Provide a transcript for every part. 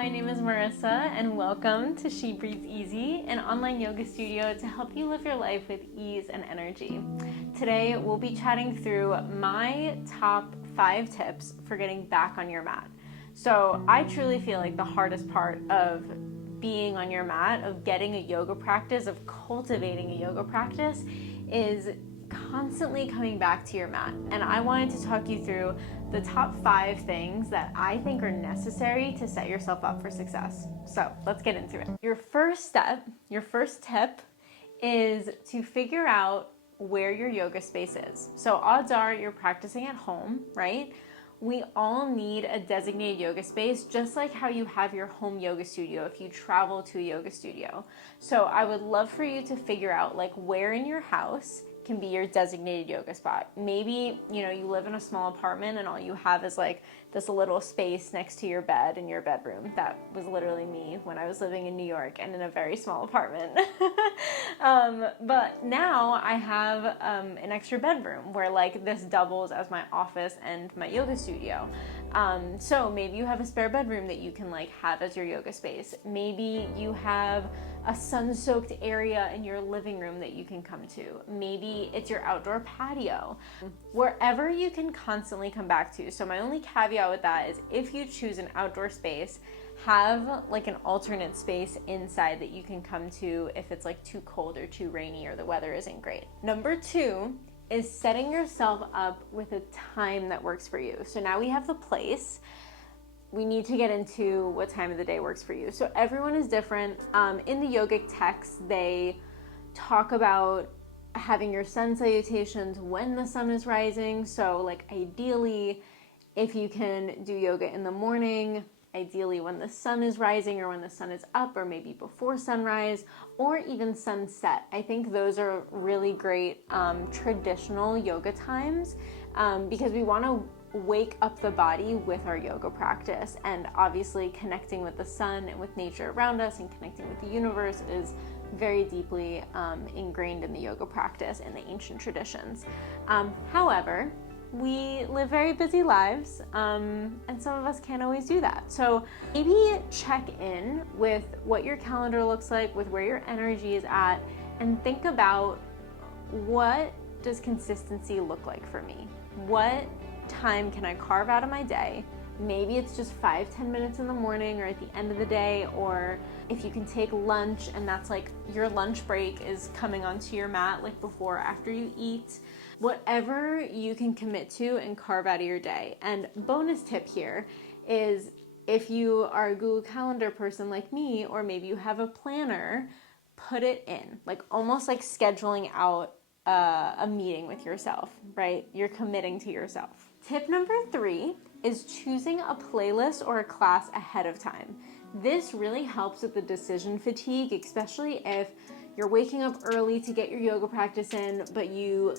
my name is Marissa and welcome to She Breathes Easy, an online yoga studio to help you live your life with ease and energy. Today we'll be chatting through my top 5 tips for getting back on your mat. So I truly feel like the hardest part of being on your mat, of getting a yoga practice, of cultivating a yoga practice is constantly coming back to your mat. And I wanted to talk you through the top 5 things that I think are necessary to set yourself up for success. So let's get into it. Your first tip is to figure out where your yoga space is. So odds are you're practicing at home, right? We all need a designated yoga space, just like how you have your home yoga studio if you travel to a yoga studio. So I would love for you to figure out where in your house can be your designated yoga spot. Maybe, you live in a small apartment and all you have is this little space next to your bed in your bedroom. That was literally me when I was living in New York and in a very small apartment. But now I have an extra bedroom where this doubles as my office and my yoga studio. So maybe you have a spare bedroom that you can have as your yoga space. Maybe you have a sun-soaked area in your living room that you can come to. Maybe it's your outdoor patio. Wherever you can constantly come back to. So my only caveat with that is if you choose an outdoor space, have an alternate space inside that you can come to if it's too cold or too rainy or the weather isn't great. Number 2 is setting yourself up with a time that works for you. So now we have the place. We need to get into what time of the day works for you. So everyone is different. In the yogic texts, they talk about having your sun salutations when the sun is rising. So ideally, if you can do yoga in the morning, ideally when the sun is rising or when the sun is up, or maybe before sunrise or even sunset. I think those are really great traditional yoga times because we want to wake up the body with our yoga practice. And obviously connecting with the sun and with nature around us and connecting with the universe is very deeply ingrained in the yoga practice in the ancient traditions. However, we live very busy lives, and some of us can't always do that. So maybe check in with what your calendar looks like, with where your energy is at, and think about, what does consistency look like for me? What time can I carve out of my day? Maybe it's just 5-10 minutes in the morning or at the end of the day, or if you can take lunch and that's your lunch break is coming onto your mat before or after you eat. Whatever you can commit to and carve out of your day. And bonus tip here is, if you are a Google Calendar person like me, or maybe you have a planner, put it in, almost like scheduling out a meeting with yourself, right? You're committing to yourself. Tip number 3 is choosing a playlist or a class ahead of time. This really helps with the decision fatigue, especially if you're waking up early to get your yoga practice in, but you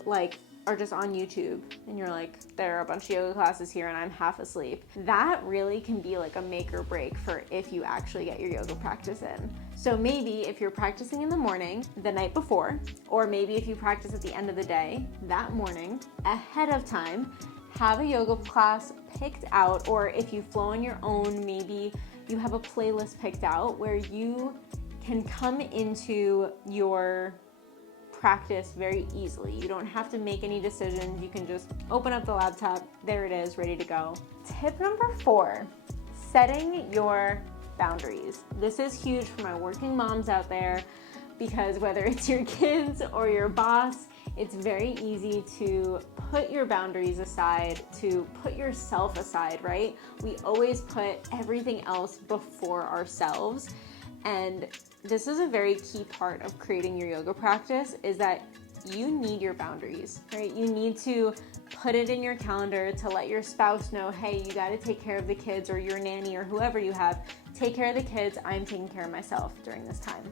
are just on YouTube and you're there are a bunch of yoga classes here and I'm half asleep. That really can be a make or break for if you actually get your yoga practice in. So maybe if you're practicing in the morning the night before, or maybe if you practice at the end of the day that morning, ahead of time, have a yoga class picked out, or if you flow on your own, maybe you have a playlist picked out where you can come into your practice very easily. You don't have to make any decisions. You can just open up the laptop. There it is, ready to go. Tip number 4, setting your boundaries. This is huge for my working moms out there, because whether it's your kids or your boss, it's very easy to put your boundaries aside, to put yourself aside, right? We always put everything else before ourselves. And this is a very key part of creating your yoga practice, is that you need your boundaries, right? You need to put it in your calendar to let your spouse know, hey, you got to take care of the kids, or your nanny or whoever you have, take care of the kids. I'm taking care of myself during this time.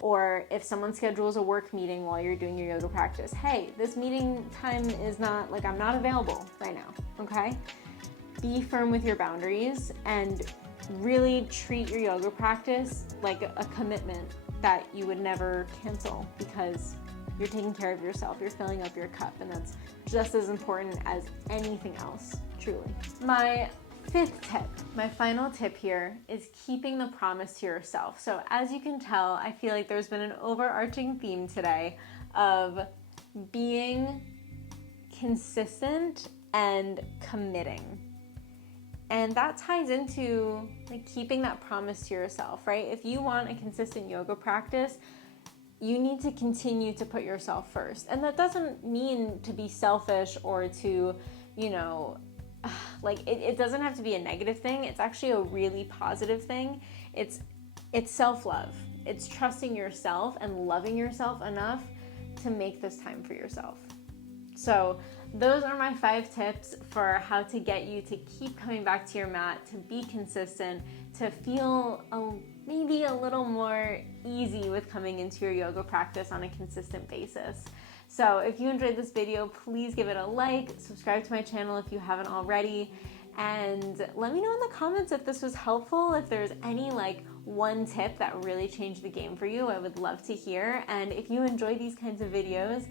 Or if someone schedules a work meeting while you're doing your yoga practice, hey, this meeting time is not, I'm not available right now, okay? Be firm with your boundaries and really treat your yoga practice like a commitment that you would never cancel, because you're taking care of yourself, you're filling up your cup, and that's just as important as anything else, truly. My fifth tip, my final tip here, is keeping the promise to yourself. So as you can tell, I feel like there's been an overarching theme today of being consistent and committing. And that ties into like keeping that promise to yourself, right? If you want a consistent yoga practice, you need to continue to put yourself first. And that doesn't mean to be selfish or to, like it doesn't have to be a negative thing. It's actually a really positive thing. It's self-love. It's trusting yourself and loving yourself enough to make this time for yourself. So those are my 5 tips for how to get you to keep coming back to your mat, to be consistent, to feel maybe a little more easy with coming into your yoga practice on a consistent basis. So if you enjoyed this video, please give it a like, subscribe to my channel if you haven't already, and let me know in the comments if this was helpful, if there's any one tip that really changed the game for you. I would love to hear. And if you enjoy these kinds of videos,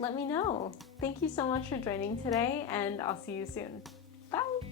let me know. Thank you so much for joining today, and I'll see you soon. Bye.